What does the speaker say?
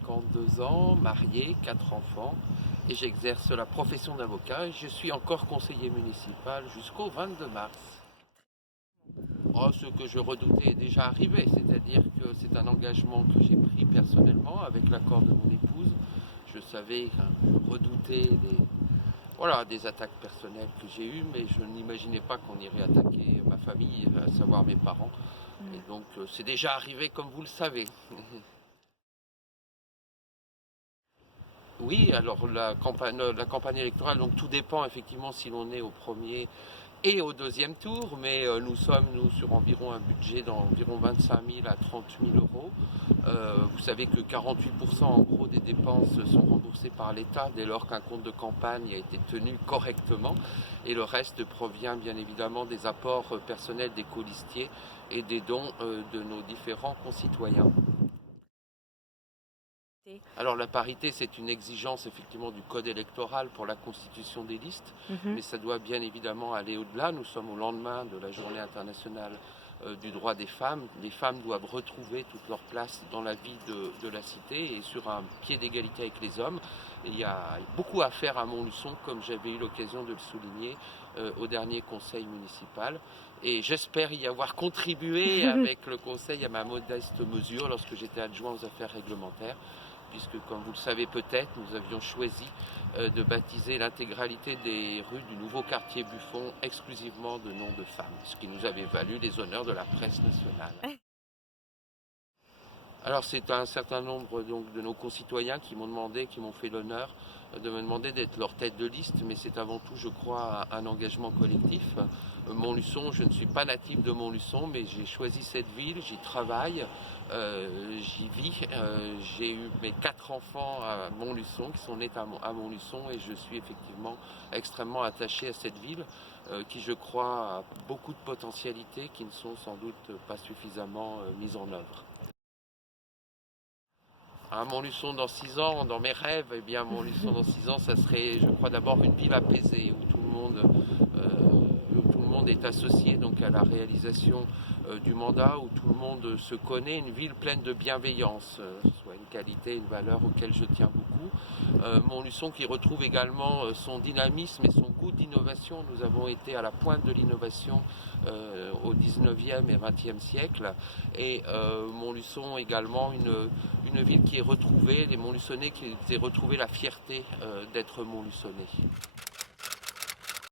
52 ans, marié, 4 enfants, et j'exerce la profession d'avocat et je suis encore conseiller municipal jusqu'au 22 mars. Oh, ce que je redoutais est déjà arrivé, c'est-à-dire que c'est un engagement que j'ai pris personnellement avec l'accord de mon épouse. Je savais, je redoutais des attaques personnelles que j'ai eues, mais je n'imaginais pas qu'on irait attaquer ma famille, à savoir mes parents. Et donc c'est déjà arrivé comme vous le savez. Oui, alors la campagne électorale, donc tout dépend effectivement si l'on est au premier et au deuxième tour, mais nous sommes sur environ un budget d'environ 25 000 à 30 000 euros. Vous savez que 48% en gros des dépenses sont remboursées par l'État dès lors qu'un compte de campagne a été tenu correctement, et le reste provient bien évidemment des apports personnels des colistiers et des dons de nos différents concitoyens. Alors la parité, c'est une exigence effectivement du code électoral pour la constitution des listes, mais ça doit bien évidemment aller au-delà. Nous sommes au lendemain de la journée internationale du droit des femmes. Les femmes doivent retrouver toute leur place dans la vie de la cité et sur un pied d'égalité avec les hommes. Et il y a beaucoup à faire à Montluçon, comme j'avais eu l'occasion de le souligner au dernier conseil municipal. Et j'espère y avoir contribué avec le conseil à ma modeste mesure lorsque j'étais adjoint aux affaires réglementaires, puisque comme vous le savez peut-être, nous avions choisi de baptiser l'intégralité des rues du nouveau quartier Buffon exclusivement de noms de femmes, ce qui nous avait valu les honneurs de la presse nationale. Alors c'est un certain nombre donc, de nos concitoyens qui m'ont fait l'honneur de me demander d'être leur tête de liste, mais c'est avant tout, je crois, un engagement collectif. Montluçon, je ne suis pas natif de Montluçon, mais j'ai choisi cette ville, j'y travaille, j'y vis. J'ai eu mes 4 enfants à Montluçon, qui sont nés à Montluçon, et je suis effectivement extrêmement attaché à cette ville, qui, je crois, a beaucoup de potentialités qui ne sont sans doute pas suffisamment mises en œuvre. À Montluçon dans 6 ans, dans mes rêves, eh bien Montluçon dans 6 ans, ça serait, je crois, d'abord une ville apaisée où tout le monde est associé donc à la réalisation du mandat, où tout le monde se connaît, une ville pleine de bienveillance, soit une qualité, une valeur auquel je tiens beaucoup. Montluçon qui retrouve également son dynamisme et son goût d'innovation. Nous avons été à la pointe de l'innovation au 19e et 20e siècle, et Montluçon également une ville qui est retrouvée, les Montluçonnais qui aient retrouvé la fierté d'être Montluçonnais.